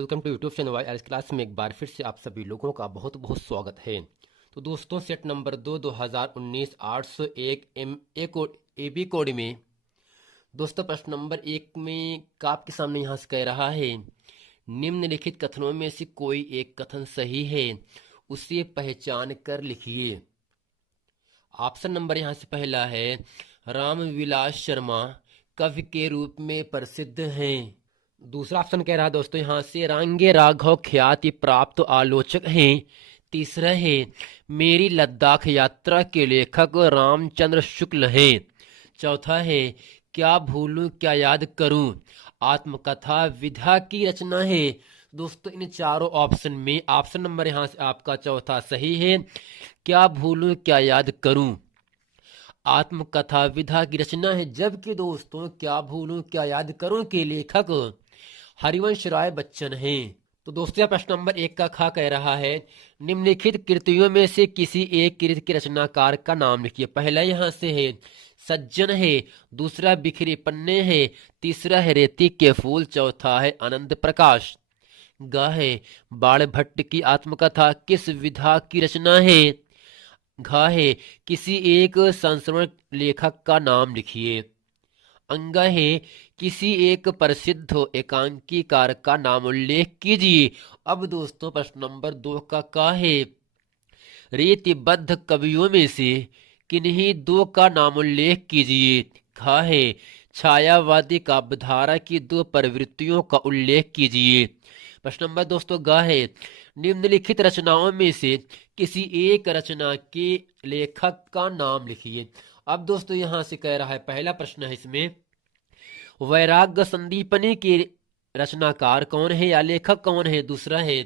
Welcome to YouTube channel आज class में एक बार फिर से आप सभी लोगों का बहुत बहुत स्वागत है। तो दोस्तों set number 2019 801 MA code AB code में दोस्तों प्रश्न नंबर 1 में का आपके सामने यहाँ से कह रहा है निम्नलिखित कथनों में से कोई एक कथन सही है, उसे पहचान कर लिखिए। ऑप्शन नंबर यहाँ से पहला है रामविलास शर्मा कवि के रूप में प्रसिद्ध हैं। दूसरा ऑप्शन कह रहा है दोस्तों यहाँ से रांगे राघव ख्याति प्राप्त आलोचक हैं। तीसरा है मेरी लद्दाख यात्रा के लेखक रामचंद्र शुक्ल हैं। चौथा है क्या भूलूं क्या याद करूं आत्मकथा विधा की रचना है। दोस्तों इन चारों ऑप्शन में ऑप्शन नंबर यहाँ से आपका चौथा सही है, क्या भूलूं क्या याद करूं आत्मकथा विधा की रचना है। जबकि दोस्तों क्या भूलूं क्या याद करूं के लेखक हरिवंश राय बच्चन हैं। तो दोस्तों प्रश्न नंबर 1 का खा कह रहा है निम्नलिखित कृतियों में से किसी एक कृति के रचनाकार का नाम लिखिए। पहला यहाँ से है सज्जन है, दूसरा बिखरे पन्ने है, तीसरा है रेती के फूल, चौथा है आनंद प्रकाश। ग है बाण भट्ट की आत्मकथा किस विधा की रचना है। घ है किसी एक संस्मरण लेखक का नाम लिखिए। अंग है किसी एक प्रसिद्ध एकांकीकार का नाम उल्लेख कीजिए। अब दोस्तों प्रश्न नंबर 2 का है रीतिबद्ध कवियों में से किन्हीं दो का नाम उल्लेख कीजिए। घ है छायावादी काव्यधारा की दो प्रवृत्तियों का उल्लेख कीजिए। प्रश्न नंबर दोस्तों ग है निम्नलिखित रचनाओं में से किसी एक रचना के लेखक का नाम लिखिए। अब दोस्तों यहां से कह रहा है पहला प्रश्न है इसमें वैराग्य संदीपनी के रचनाकार कौन है या लेखक कौन है। दूसरा है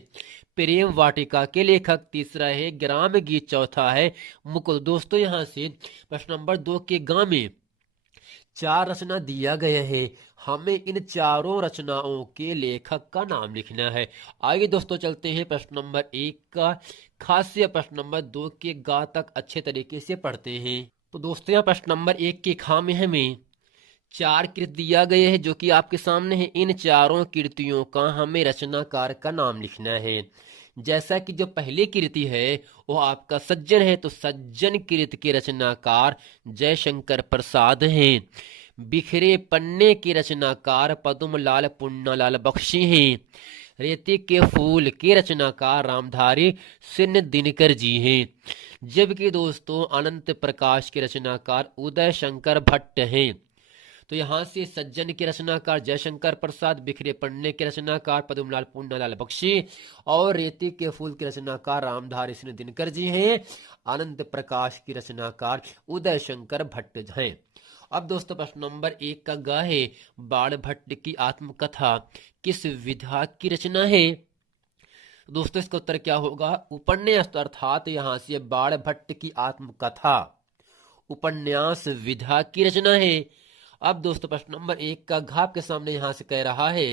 प्रेम वाटिका के लेखक, तीसरा है ग्राम गीत, चौथा है मुकुल। दोस्तों यहां से प्रश्न नंबर 2 के ग में 4 रचना दिया गया है, हमें इन चारों रचनाओं के लेखक का नाम लिखना है। आइए दोस्तों चलते हैं प्रश्न नंबर 1 का खास से प्रश्न नंबर 2 के गा तक अच्छे तरीके से पढ़ते हैं। तो दोस्तों यहाँ प्रश्न नंबर 1 के खा में हमें 4 कृति दिया गया है जो कि आपके सामने है। इन चारों कृतियों का हमें रचनाकार का नाम लिखना है। जैसा कि जो पहली कृति है वो आपका सज्जन है, तो सज्जन कृति के रचनाकार जयशंकर प्रसाद हैं। बिखरे पन्ने के रचनाकार पद्मलाल पुन्नालाल बख्शी हैं। रेती के फूल के रचनाकार रामधारी सिन्ह दिनकर जी हैं। जबकि दोस्तों अनंत प्रकाश के रचनाकार उदय शंकर भट्ट हैं। तो यहाँ से सज्जन के रचनाकार जयशंकर प्रसाद, बिखरे पन्ने के रचनाकार पद्मलाल पुन्नालाल बख्शी और रेती के फूल के रचनाकार रामधारी सिंह दिनकर जी हैं। आनंद प्रकाश की रचनाकार उदय शंकर भट्ट हैं। अब दोस्तों प्रश्न नंबर 1 का ग है बाण भट्ट की आत्मकथा किस विधा की रचना है। दोस्तों इसका उत्तर क्या होगा उपन्यास, अर्थात यहाँ से बाण भट्ट की आत्मकथा उपन्यास विधा की रचना है। अब दोस्तों प्रश्न नंबर 1 का घाव के सामने यहां से कह रहा है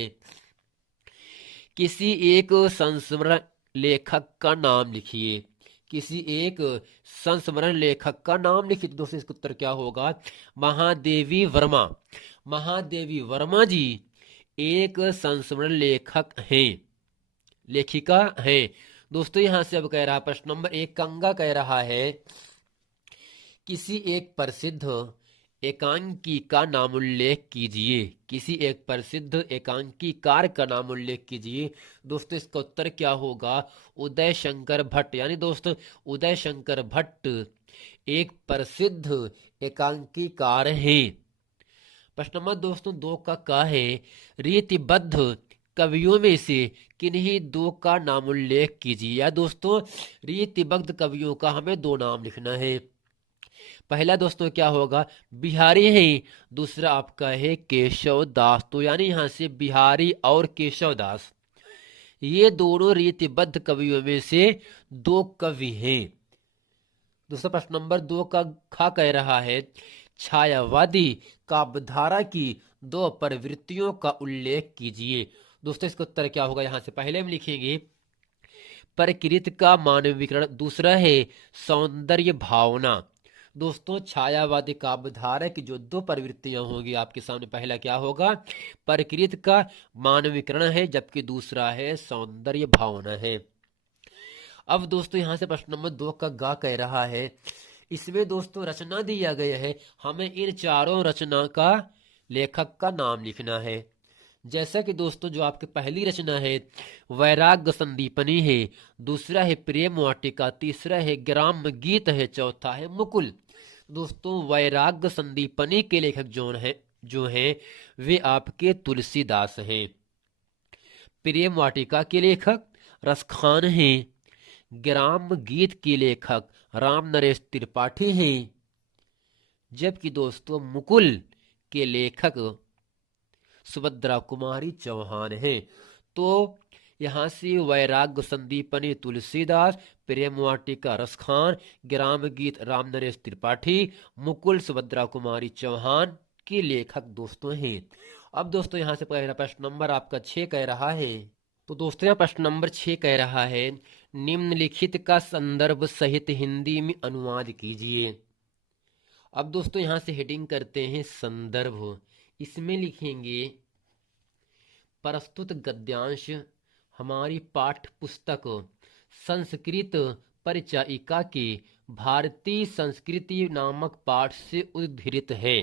किसी एक संस्मरण लेखक का नाम लिखिए। किसी एक संस्मरण लेखक का नाम लिखिए। तो दोस्तों इसका उत्तर क्या होगा महादेवी वर्मा। महादेवी वर्मा जी एक संस्मरण लेखक हैं, लेखिका हैं। दोस्तों यहां से अब कह रहा प्रश्न नंबर 1 का अंगा कह रहा है किसी एक प्रसिद्ध एकांकी का नाम उल्लेख कीजिए। किसी एक प्रसिद्ध एकांकीकार का नाम उल्लेख कीजिए। दोस्तों इसका उत्तर क्या होगा उदय शंकर भट्ट। यानी दोस्तों उदय शंकर भट्ट एक प्रसिद्ध एकांकीकार हैं। प्रश्न नंबर दोस्तों 2 का है रीतिबद्ध कवियों में से किन्हीं दो का नाम उल्लेख कीजिए। या दोस्तों रीतिबद्ध कवियों का हमें 2 नाम लिखना है। पहला दोस्तों क्या होगा बिहारी है, दूसरा आपका है केशव दास। तो यानी यहां से बिहारी और केशव दास ये दोनों रीतिबद्ध कवियों में से 2 कवि हैं। दोस्तों प्रश्न नंबर 2 का खा कह रहा है छायावादी काव्यधारा की 2 प्रवृत्तियों का उल्लेख कीजिए। दोस्तों इसका उत्तर क्या होगा यहां से पहले हम लिखेंगे प्रकृति का मानवीकरण, दूसरा है सौंदर्य भावना, दोस्तों छायावादी काव्यधारा की जो दो प्रवृत्तियां होंगी आपके सामने, पहला क्या होगा, प्रकृति का मानवीकरण है, जबकि दूसरा है सौंदर्य भावना है। अब दोस्तों यहां से प्रश्न नंबर 2 का गा कह रहा है, इसमें दोस्तों रचना दिया गया है, हमें इन चारों रचना का लेखक का नाम लिखना है। जैसा कि दोस्तों जो आपकी पहली रचना है वैराग्य संदीपनी है, दूसरा है प्रेम वाटिका, तीसरा है ग्राम गीत है, चौथा है मुकुल। दोस्तों वैराग्य संदीपनी के लेखक जो हैं वे आपके तुलसीदास हैं। प्रेम वाटिका के लेखक रसखान हैं। ग्राम गीत के लेखक राम नरेश त्रिपाठी हैं। जबकि दोस्तों मुकुल के लेखक सुभद्रा कुमारी चौहान है। तो यहां से वैराग्य संदीपनी तुलसीदास, प्रेम वाटिका रसखान, ग्राम गीत राम नरेश त्रिपाठी, मुकुल सुभद्रा कुमारी चौहान के लेखक दोस्तों हैं। अब दोस्तों यहां से पहला प्रश्न नंबर आपका 6 कह रहा है, तो दोस्तों यहाँ प्रश्न नंबर 6 कह रहा है, निम्नलिखित का संदर्भ सहित हिंदी में अनुवाद कीजिए। अब दोस्तों यहां से हेडिंग करते हैं संदर्भ, इसमें लिखेंगे प्रस्तुत गद्यांश हमारी पाठ्य पुस्तक संस्कृत परिचायिका के भारतीय संस्कृति नामक पाठ से उद्धृत है।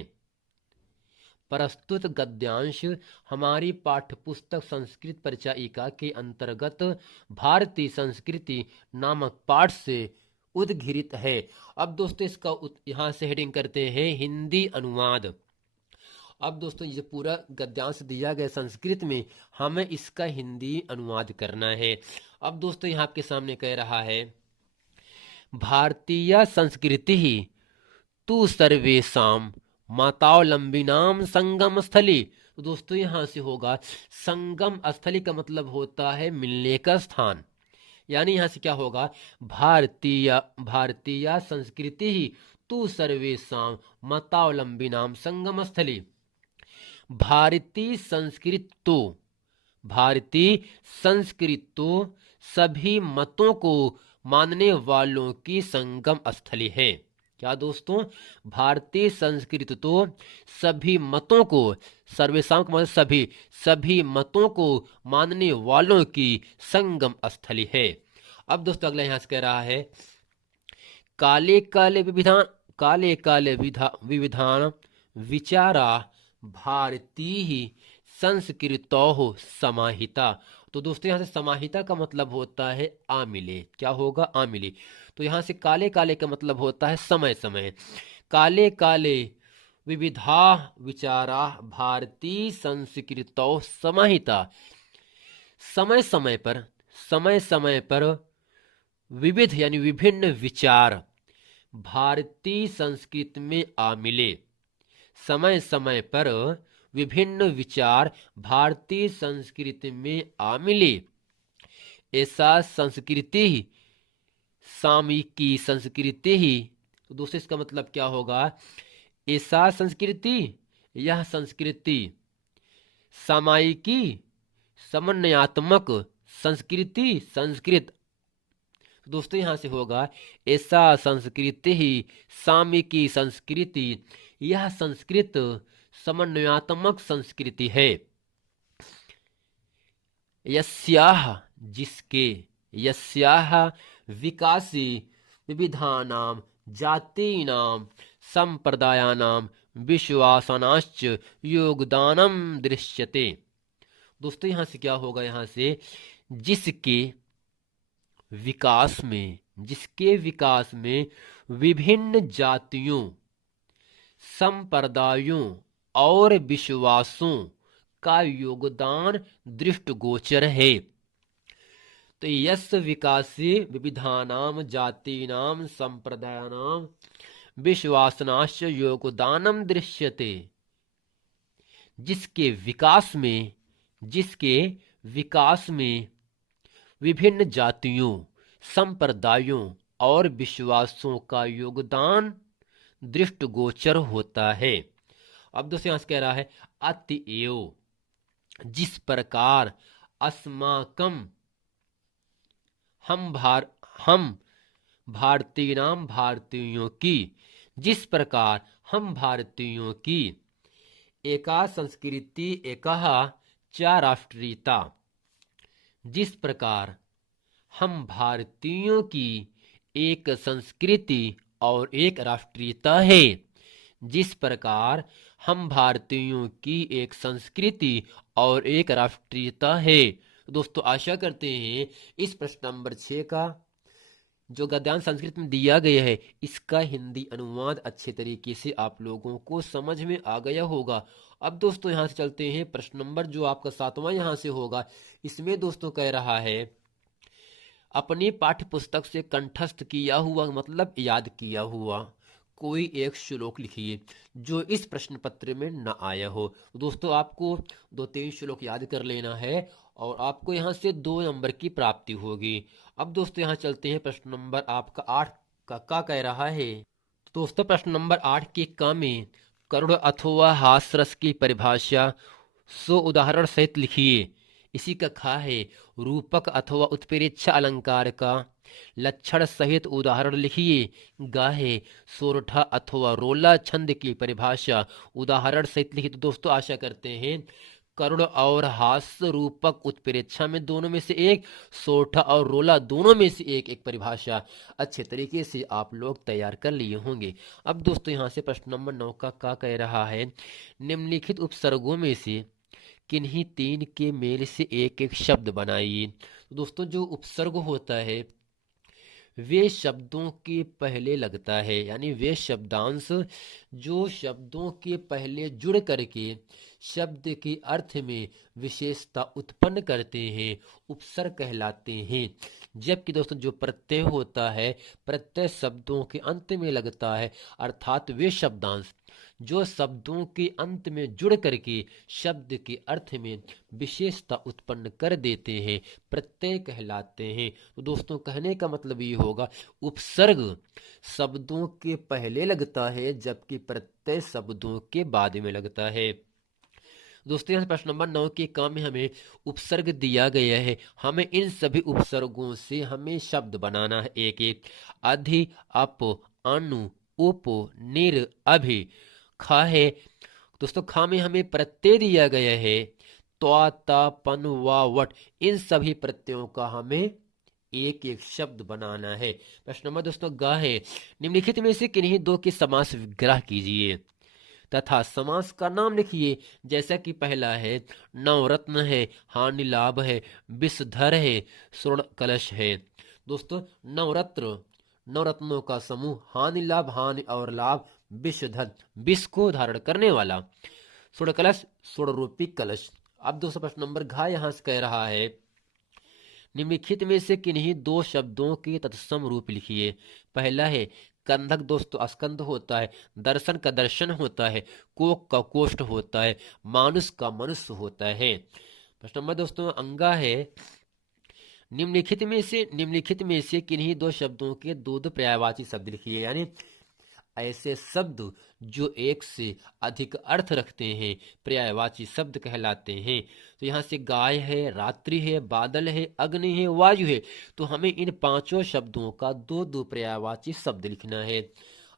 प्रस्तुत गद्यांश हमारी पाठ्य पुस्तक संस्कृत परिचायिका के अंतर्गत भारतीय संस्कृति नामक पाठ से उद्धृत है। अब दोस्तों इसका यहां से हेडिंग करते हैं हिंदी अनुवाद। अब दोस्तों ये पूरा गद्यांश दिया गया संस्कृत में, हमें इसका हिंदी अनुवाद करना है। अब दोस्तों यहाँ आपके सामने कह रहा है, भारतीय संस्कृति ही तू सर्वेशम मातावलंबिनाम संगम स्थली। तो दोस्तों यहां से होगा संगम स्थली का मतलब होता है मिलने का स्थान, यानी यहां से क्या होगा, भारतीय संस्कृति ही तू सर्वेशम मतावलंबिनाम संगम स्थली। भारतीय संस्कृत तो सभी मतों को मानने वालों की संगम स्थली है। क्या दोस्तों, भारतीय संस्कृत तो सभी मतों को, सर्वेशम का मतलब सभी मतों को मानने वालों की संगम स्थली है। अब दोस्तों अगला यहां से कह रहा है, काले काले विविधान विचारा भारतीय संस्कृतौ समाहिता। तो दोस्तों यहाँ से समाहिता का मतलब होता है आमिले। क्या होगा, आमिले। तो यहाँ से काले काले का मतलब होता है समय समय। काले काले विविधा विचारा भारतीय संस्कृतौ समाहिता, समय समय पर विविध यानी विभिन्न विचार भारतीय संस्कृति में आ मिले। समय समय पर विभिन्न विचार भारतीय संस्कृति में आ मिले। ऐसा संस्कृति ही सामयिकी संस्कृति ही। तो दोस्तों इसका मतलब क्या होगा, ऐसा संस्कृति, यह संस्कृति सामयिकी समन्वयात्मक संस्कृति संस्कृत। दोस्तों यहां से होगा ऐसा संस्कृति ही सामयिकी संस्कृति, यह संस्कृत समन्वयात्मक संस्कृति है। यस्याह जिसके, यस्याह विकासी विविधानाम जातीनाम संप्रदायानाम विश्वासानाश्च योगदानम दृश्यते। दोस्तों यहां से क्या होगा, यहां से जिसके विकास में विभिन्न जातियों, संप्रदायों और विश्वासों का योगदान दृष्टिगोचर है। तो यस विकासी विविधानाम जातीनाम संप्रदायानाम विश्वासनाश्च योगदानम दृश्यते। जिसके विकास में विभिन्न जातियों, संप्रदायों और विश्वासों का योगदान दृष्टिगोचर होता है। अब दोस्तों यहां से कह रहा है, अतएव जिस प्रकार अस्माकम हम भारतीयों की जिस प्रकार हम भारतीयों की एका संस्कृति एकह च राष्ट्रीयता। जिस प्रकार हम भारतीयों की एक संस्कृति और एक राष्ट्रीयता है। जिस प्रकार हम भारतीयों की एक संस्कृति और एक राष्ट्रीयता है। दोस्तों आशा करते हैं इस प्रश्न नंबर 6 का जो गद्यांश संस्कृत में दिया गया है इसका हिंदी अनुवाद अच्छे तरीके से आप लोगों को समझ में आ गया होगा। अब दोस्तों यहां से चलते हैं प्रश्न नंबर जो आपका 7वां यहां से होगा। इसमें दोस्तों कह रहा है अपनी पाठ्य पुस्तक से कंठस्थ किया हुआ मतलब याद किया हुआ कोई एक श्लोक लिखिए जो इस प्रश्न पत्र में न आया हो। दोस्तों आपको 2-3 श्लोक याद कर लेना है और आपको यहां से 2 नंबर की प्राप्ति होगी। अब दोस्तों यहां चलते हैं प्रश्न नंबर आपका 8 का कह रहा है। दोस्तों प्रश्न नंबर 8 के क में करुण अथवा हास्यरस की परिभाषा सो उदाहरण सहित लिखिए। इसी का खा है रूपक अथवा उत्प्रेक्षा अलंकार का लक्षण सहित उदाहरण लिखिए। गा है सोरठा अथवा रोला छंद की परिभाषा उदाहरण सहित लिखिए। तो दोस्तों आशा करते हैं करुण और हास्य रूपक उत्प्रेक्षा में दोनों में से एक, सोरठा और रोला दोनों में से एक परिभाषा अच्छे तरीके से आप लोग तैयार कर लिए होंगे। अब दोस्तों यहां से प्रश्न नंबर 9 का कह रहा है निम्नलिखित उपसर्गों में से किन्हीं 3 के मेल से एक एक शब्द बनाइए। दोस्तों जो उपसर्ग होता है वे शब्दों के पहले लगता है, यानी वे शब्दांश जो शब्दों के पहले जुड़ करके शब्द के अर्थ में विशेषता उत्पन्न करते हैं उपसर्ग कहलाते हैं। जबकि दोस्तों जो प्रत्यय होता है प्रत्यय शब्दों के अंत में लगता है, अर्थात वे शब्दांश जो शब्दों के अंत में जुड़ करके शब्द के अर्थ में विशेषता उत्पन्न कर देते हैं प्रत्यय कहलाते हैं। तो दोस्तों कहने का मतलब ये होगा उपसर्ग शब्दों के पहले लगता है जबकि प्रत्यय शब्दों के बाद में लगता है। दोस्तों यहाँ प्रश्न नंबर 9 के काम में हमें उपसर्ग दिया गया है। हमें इन सभी उपसर्गों से हमें शब्द बनाना है एक एक। अधि अप अनु उप निर अभि खा है। दोस्तों खा में हमें प्रत्यय दिया गया है त्वा ता पन वा वट। इन सभी प्रत्ययों का हमें एक एक शब्द बनाना है। प्रश्न नंबर दोस्तों गा है निम्नलिखित में से किन्हीं 2 के समास विग्रह कीजिए तथा समास का नाम लिखिए। जैसा कि पहला है नवरत्न है, हानि लाभ है, विषधर है, स्वर्ण कलश है। दोस्तों नवरत्नों का समूह, हानि लाभ हानि और लाभ, विषधर विष को धारण करने वाला, स्वर्ण कलश स्वर्ण रूपी कलश। अब दोस्तों प्रश्न नंबर घ यहां से कह रहा है निम्नलिखित में से किन्हीं 2 शब्दों के तत्सम रूप लिखिए। पहला है कंधक दोस्तों स्कंध होता है, दर्शन का दर्शन होता है, कोक का कोष्ठ होता है, मानुष का मनुष्य होता है। प्रश्न नंबर दोस्तों अंगा है निम्नलिखित में से किन्हीं 2 शब्दों के 2 पर्यायवाची शब्द लिखिए। यानी ऐसे शब्द जो एक से अधिक अर्थ रखते हैं पर्यायवाची शब्द कहलाते हैं। तो यहाँ से गाय है, रात्रि है, बादल है, अग्नि है, वायु है। तो हमें इन 5 शब्दों का 2 पर्यायवाची शब्द लिखना है।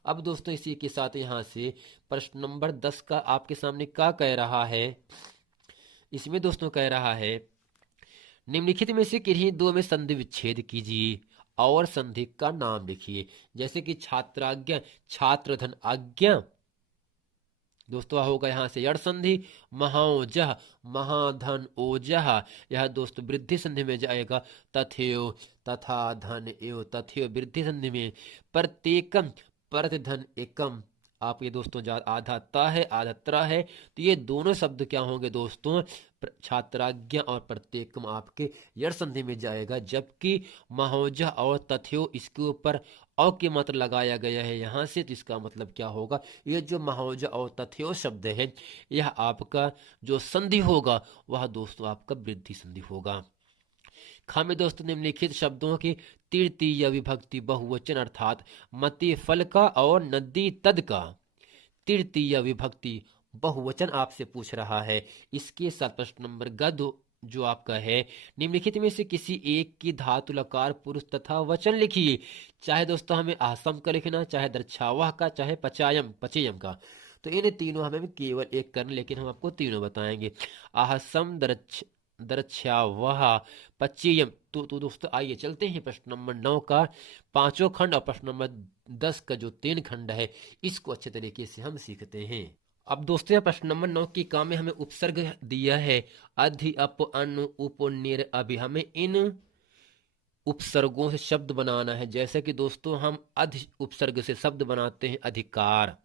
अब दोस्तों इसी के साथ यहाँ से प्रश्न नंबर 10 का आपके सामने क्या कह रहा है। इसमें दोस्तों कह रहा है निम्नलिखित में से किन्हीं 2 में संधि विच्छेद कीजिए और संधि का नाम लिखिए। जैसे कि छात्राज्ञा, छात्र धन आज्ञा। दोस्तों होगा यहां से यड़ संधि, महाओजह महाधन ओजह। यह दोस्तों वृद्धि संधि में जाएगा तथेयो तथा धन एव तथेयो वृद्धि संधि में। प्रत्येकम प्रतिधन एकम। आप ये दोस्तों आधा ता है आधा त्र है, तो ये दोनों शब्द क्या होंगे दोस्तों छात्राज्ञा और प्रत्येकम आपके यड़ संधि में जाएगा। जबकि महोजह और तथ्यो इसके ऊपर औ की मात्रा लगाया गया है यहाँ से, तो इसका मतलब क्या होगा ये जो महोजह और तथ्यो शब्द है यह आपका जो संधि होगा वह दोस्तों आपका वृद्धि संधि होगा। खा में दोस्तों निम्नलिखित शब्दों की तृतीय विभक्ति बहुवचन अर्थात मति फल का और नदी तद का तृतीय विभक्ति बहुवचन आपसे पूछ रहा है। इसके साथ प्रश्न नंबर जो आपका है निम्नलिखित में से किसी एक की धातु लकार पुरुष तथा वचन लिखिए। चाहे दोस्तों हमें आसम का लिखना, चाहे दर्शावाह का, चाहे पचायम पचयम का। तो इन तीनों हमें केवल एक करना, लेकिन हम आपको तीनों बताएंगे। आहसम दर्शावाह पचयम। तो दोस्तों आइए चलते हैं प्रश्न नंबर 9 का पांचों खंड और प्रश्न नंबर 10 का जो 3 खंड है इसको अच्छे तरीके से हम सीखते हैं। अब दोस्तों यहाँ प्रश्न नंबर 9 की काम में हमें उपसर्ग दिया है अधि अप अनु उप निर अभि। हमें इन उपसर्गों से शब्द बनाना है। जैसे कि दोस्तों हम अधि उपसर्ग से शब्द बनाते हैं अधिकार,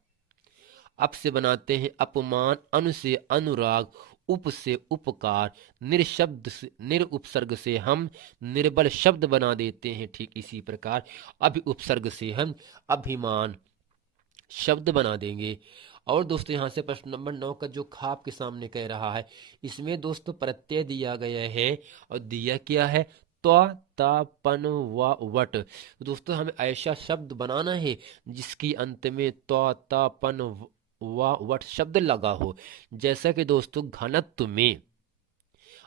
अप से बनाते हैं अपमान, अनु से अनुराग, उप से उपकार, निरशब्द से निर उपसर्ग से हम निर्बल शब्द बना देते हैं। ठीक इसी प्रकार अभि उपसर्ग से हम अभिमान शब्द बना देंगे। और दोस्तों यहाँ से प्रश्न नंबर 9 का जो खाप के सामने कह रहा है इसमें दोस्तों प्रत्यय दिया गया है और दिया क्या है त्व ता पन व वट। दोस्तों हमें ऐसा शब्द बनाना है जिसकी अंत में त्व ता पन व वट शब्द लगा हो। जैसा कि दोस्तों घनत्व में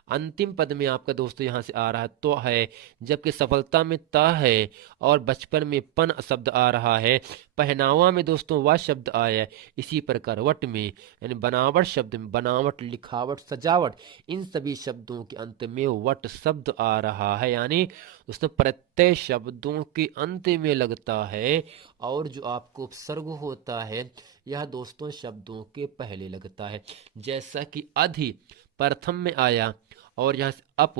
अंतिम पद में आपका दोस्तों यहाँ से आ रहा है तो है, जबकि सफलता में त है और बचपन में पन शब्द आ रहा है। पहनावा में दोस्तों वह शब्द आया है। इसी प्रकार वट में यानी बनावट शब्द में बनावट, लिखावट, सजावट, इन सभी शब्दों के अंत में वट शब्द आ रहा है। यानी दोस्तों प्रत्यय शब्दों के अंत में लगता है और जो आपको उपसर्ग होता है यह दोस्तों शब्दों के पहले लगता है। जैसा कि अधि प्रथम में आया और यहाँ से अप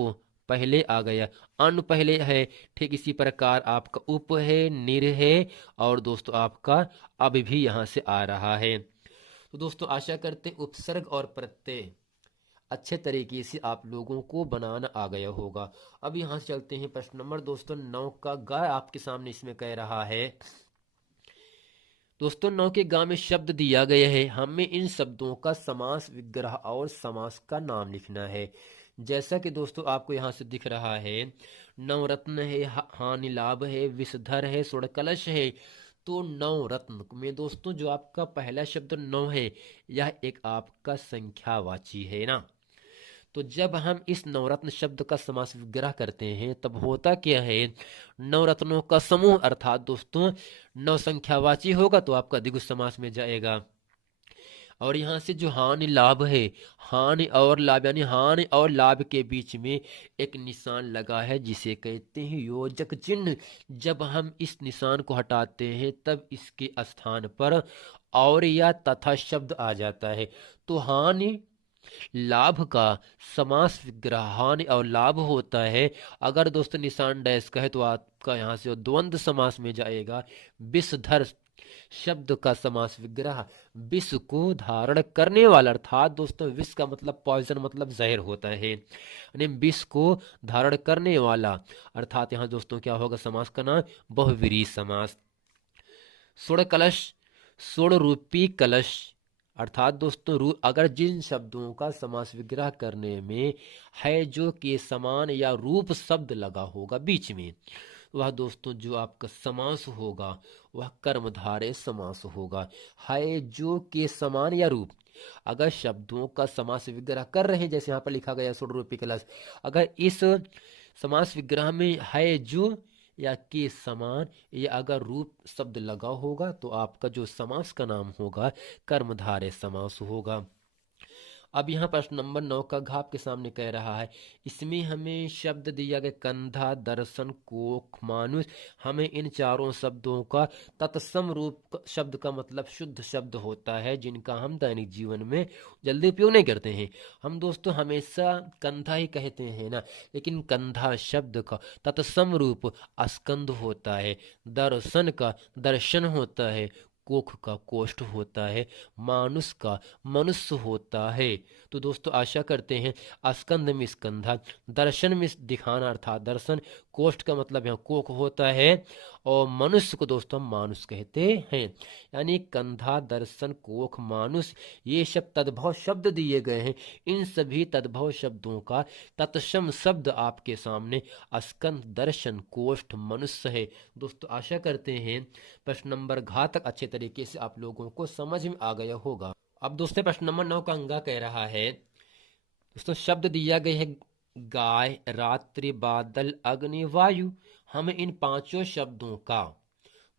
पहले आ गया, अन पहले है। ठीक इसी प्रकार आपका उप है, निर है और दोस्तों आपका अब भी यहाँ से आ रहा है। तो दोस्तों आशा करते उपसर्ग और प्रत्यय अच्छे तरीके से आप लोगों को बनाना आ गया होगा। अब यहाँ से चलते हैं प्रश्न नंबर दोस्तों 9 का ग आपके सामने इसमें कह रहा है। दोस्तों 9 के ग में शब्द दिया गया है, हमें इन शब्दों का समास, विग्रह और समास का नाम लिखना है। जैसा कि दोस्तों आपको यहाँ से दिख रहा है नवरत्न है, हानि लाभ है, विषधर है, स्वर्ण कलश है। तो नवरत्न में दोस्तों जो आपका पहला शब्द नौ है यह एक आपका संख्यावाची है ना। तो जब हम इस नवरत्न शब्द का समास विग्रह करते हैं तब होता क्या है नवरत्नों का समूह अर्थात दोस्तों नौ संख्यावाची होगा तो आपका द्विगु समास में जाएगा। और यहाँ से जो हानि लाभ है, हानि और लाभ यानी हानि और लाभ के बीच में एक निशान लगा है जिसे कहते हैं योजक चिन्ह। जब हम इस निशान को हटाते हैं तब इसके स्थान पर और या तथा शब्द आ जाता है। तो हानि लाभ का समास विग्रह हानि और लाभ होता है। अगर दोस्तों निशान डैश का है तो आपका यहाँ से द्वंद्व समास में जाएगा। विषधर शब्द का समास विग्रह विष को धारण करने वाला, अर्थात दोस्तों विष का मतलब पॉइजन मतलब जहर होता है, यानी विष को धारण करने वाला, अर्थात यहाँ दोस्तों क्या होगा समास का नाम बहुव्रीहि समास। स्वर्ण कलश, स्वर्ण रूपी कलश, अर्थात दोस्तों अगर जिन शब्दों का समास विग्रह करने में है जो के समान या रूप शब्द लगा होगा बीच में, वह दोस्तों जो आपका समास होगा वह कर्मधारय समास होगा। है जो के समान या रूप, अगर शब्दों का समास विग्रह कर रहे हैं जैसे यहाँ पर लिखा गया स्वर्ण रूपी कलश, अगर इस समास विग्रह में है जो या के समान या अगर रूप शब्द लगा होगा तो आपका जो समास का नाम होगा कर्मधारय समास होगा। अब यहाँ प्रश्न नंबर 9 का घ आपके सामने कह रहा है, इसमें हमें शब्द दिया गया कंधा, दर्शन, कोख, मानुष। हमें इन चारों शब्दों का तत्सम रूप शब्द का मतलब शुद्ध शब्द होता है जिनका हम दैनिक जीवन में जल्दी उपयोग नहीं करते हैं। हम दोस्तों हमेशा कंधा ही कहते हैं ना, लेकिन कंधा शब्द का तत्सम रूप स्कंद होता है, दर्शन का दर्शन होता है, कोख का कोष्ठ होता है, मानुष का मनुष्य होता है। तो दोस्तों आशा करते हैं स्कंद में स्कंधा, दर्शन में दिखाना अर्थात दर्शन, कोष्ठ का मतलब यहाँ कोख होता है और मनुष्य को दोस्तों मानुष कहते हैं। यानी कंधा, दर्शन, कोख, मानुष ये सब तद्भव शब्द दिए गए हैं। इन सभी तद्भव शब्दों का तत्सम शब्द आपके सामने स्कंद, दर्शन, कोष्ठ, मनुष्य है। दोस्तों आशा करते हैं प्रश्न नंबर घ तक अच्छे तरीके से आप लोगों को समझ में आ गया होगा। अब दोस्तों प्रश्न नंबर 9 का अंगा कह रहा है, दोस्तों शब्द दिया गया है गाय, रात्रि, बादल, अग्नि, वायु। हमें इन पांचों शब्दों का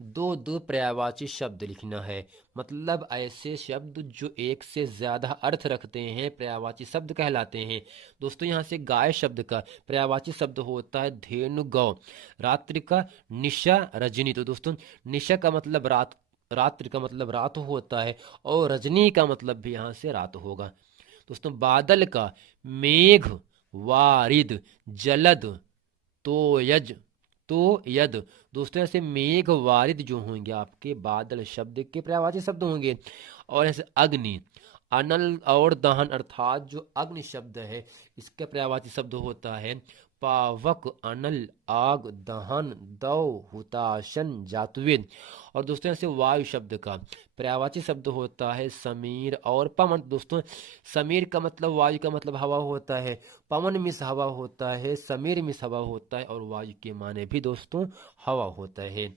दो दो पर्यायवाची शब्द लिखना है। मतलब ऐसे शब्द जो एक से ज्यादा अर्थ रखते हैं पर्यायवाची शब्द कहलाते हैं। दोस्तों यहाँ से गाय शब्द का पर्यायवाची शब्द होता है धेनु, गौ। रात्रि का निशा, रजनी। तो दोस्तों निशा का मतलब रात, रात्रि का मतलब रात होता है, और रजनी का मतलब भी यहाँ से रात होगा। दोस्तों बादल का मेघ, वारिद, जलद, तोयज, तो यद। दोस्तों ऐसे मेघ वारिद जो होंगे आपके बादल शब्द के पर्यायवाची शब्द होंगे। और ऐसे अग्नि, अनल और दहन, अर्थात जो अग्नि शब्द है इसका पर्यायवाची शब्द होता है पावक, अनल, आग, दहन, दौ, हुताशन, जातवेद। और दोस्तों ऐसे वायु शब्द का पर्यायवाची शब्द होता है समीर और पवन। दोस्तों समीर का मतलब वायु का मतलब हवा होता है, पवन मिस हवा होता है, समीर मिस हवा होता है, और वायु के माने भी दोस्तों हवा होता है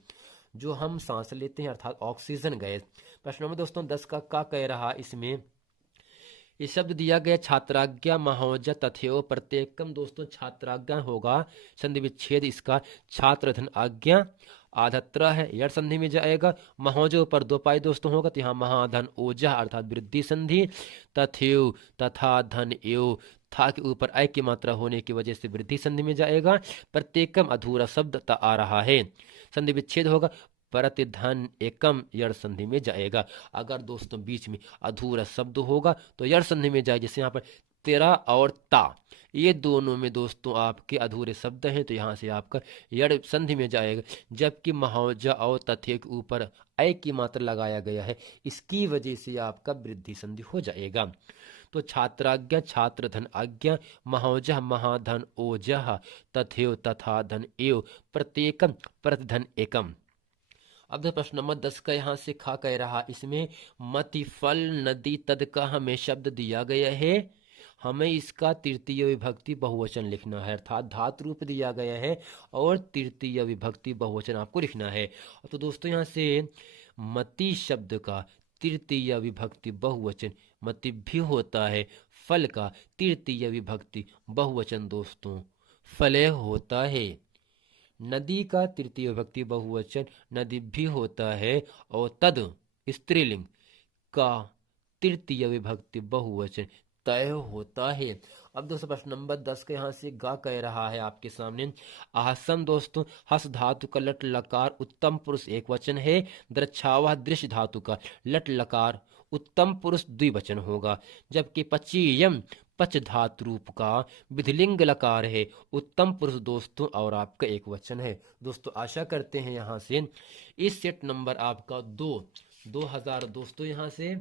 जो हम सांस लेते हैं, अर्थात ऑक्सीजन गैस। प्रश्न नंबर दोस्तों 10 का कह रहा इसमें ये शब्द दिया गया छात्राज्ञा, महोजा, तथेव, प्रत्येकम। दोस्तों छात्राज्ञा होगा संधि विच्छेद इसका, छात्र धन आज्ञा आधत्र है यड़ संधि में जाएगा। महोजो पर दो पाई दोस्तों होगा, तो यहाँ महाधन ओजा अर्थात वृद्धि संधि। तथेव तथा धन एव, था के ऊपर आई की मात्रा होने की वजह से वृद्धि संधि में जाएगा। प्रत्येकम अधूरा शब्द आ रहा है, संधि विच्छेद होगा। प्रतिधन एकम यड़ संधि में जाएगा। अगर दोस्तों बीच में अधूरा शब्द होगा तो यड़ संधि में जाए, जैसे यहाँ पर तेरा और ता, ये दोनों में दोस्तों आपके अधूरे शब्द हैं, तो यहाँ से आपका यड़ संधि में जाएगा। जबकि महोजा और तथे के ऊपर ऐ की मात्रा लगाया गया है, इसकी वजह से आपका वृद्धि संधि हो जाएगा। तो छात्राज्ञा, छात्र धन आज्ञा, महोजह महाधन ओजह, तथेव तथा धन एव, प्रत्येकम प्रतिधन एकम। अब प्रश्न नंबर 10 का यहाँ से खा कह रहा इसमें मति, फल, नदी, तद का हमें शब्द दिया गया है। हमें इसका तृतीय विभक्ति बहुवचन लिखना है, अर्थात धातु रूप दिया गया है और तृतीय विभक्ति बहुवचन आपको लिखना है। तो दोस्तों यहाँ से मति शब्द का तृतीय विभक्ति बहुवचन मति भी होता है। फल का तृतीय विभक्ति बहुवचन दोस्तों फले होता है। नदी का तृतीय विभक्ति बहुवचन नदी भी होता है, और तद स्त्रीलिंग का तृतीय विभक्ति बहुवचन तय होता है। अब दोस्तों प्रश्न नंबर 10 के यहाँ से गा कह रहा है आपके सामने आसन। दोस्तों हस धातु का लट लकार उत्तम पुरुष एक वचन है। द्रच्छावा दृश्य धातु का लट लकार उत्तम पुरुष द्विवचन होगा। जबकि पचीयम पच धातु रूप का विधिलिंग लकार है, उत्तम पुरुष दोस्तों और आपका एक वचन है। दोस्तों आशा करते हैं यहाँ से इस सेट नंबर आपका 2000 दोस्तों यहाँ से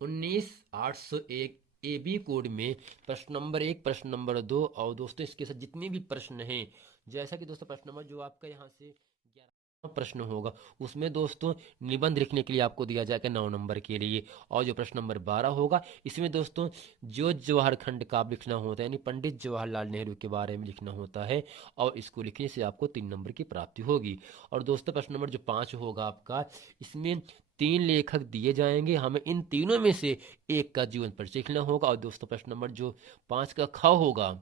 19801 AB कोड में प्रश्न नंबर 1, प्रश्न नंबर 2 और दोस्तों इसके साथ जितने भी प्रश्न हैं, जैसा कि दोस्तों प्रश्न नंबर जो आपका यहाँ से 11 प्रश्न होगा उसमें दोस्तों निबंध लिखने के लिए आपको दिया जाएगा 9 नंबर के लिए। और जो प्रश्न नंबर 12 होगा इसमें दोस्तों जो जवाहर खंड का आप लिखना होता है, यानी पंडित जवाहरलाल नेहरू के बारे में लिखना होता है, और इसको लिखने से आपको 3 नंबर की प्राप्ति होगी। और दोस्तों प्रश्न नंबर जो 5 होगा आपका, इसमें 3 लेखक दिए जाएंगे, हमें इन तीनों में से एक का जीवन परिचय लिखना होगा। और दोस्तों प्रश्न नंबर जो 5 का ख होगा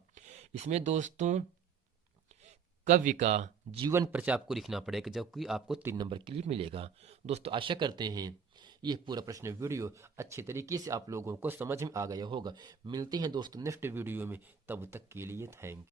इसमें दोस्तों कवि का जीवन परिचय आपको लिखना पड़ेगा, जबकि आपको 3 नंबर के लिए मिलेगा। दोस्तों आशा करते हैं ये पूरा प्रश्न वीडियो अच्छे तरीके से आप लोगों को समझ में आ गया होगा। मिलते हैं दोस्तों नेक्स्ट वीडियो में, तब तक के लिए थैंक यू।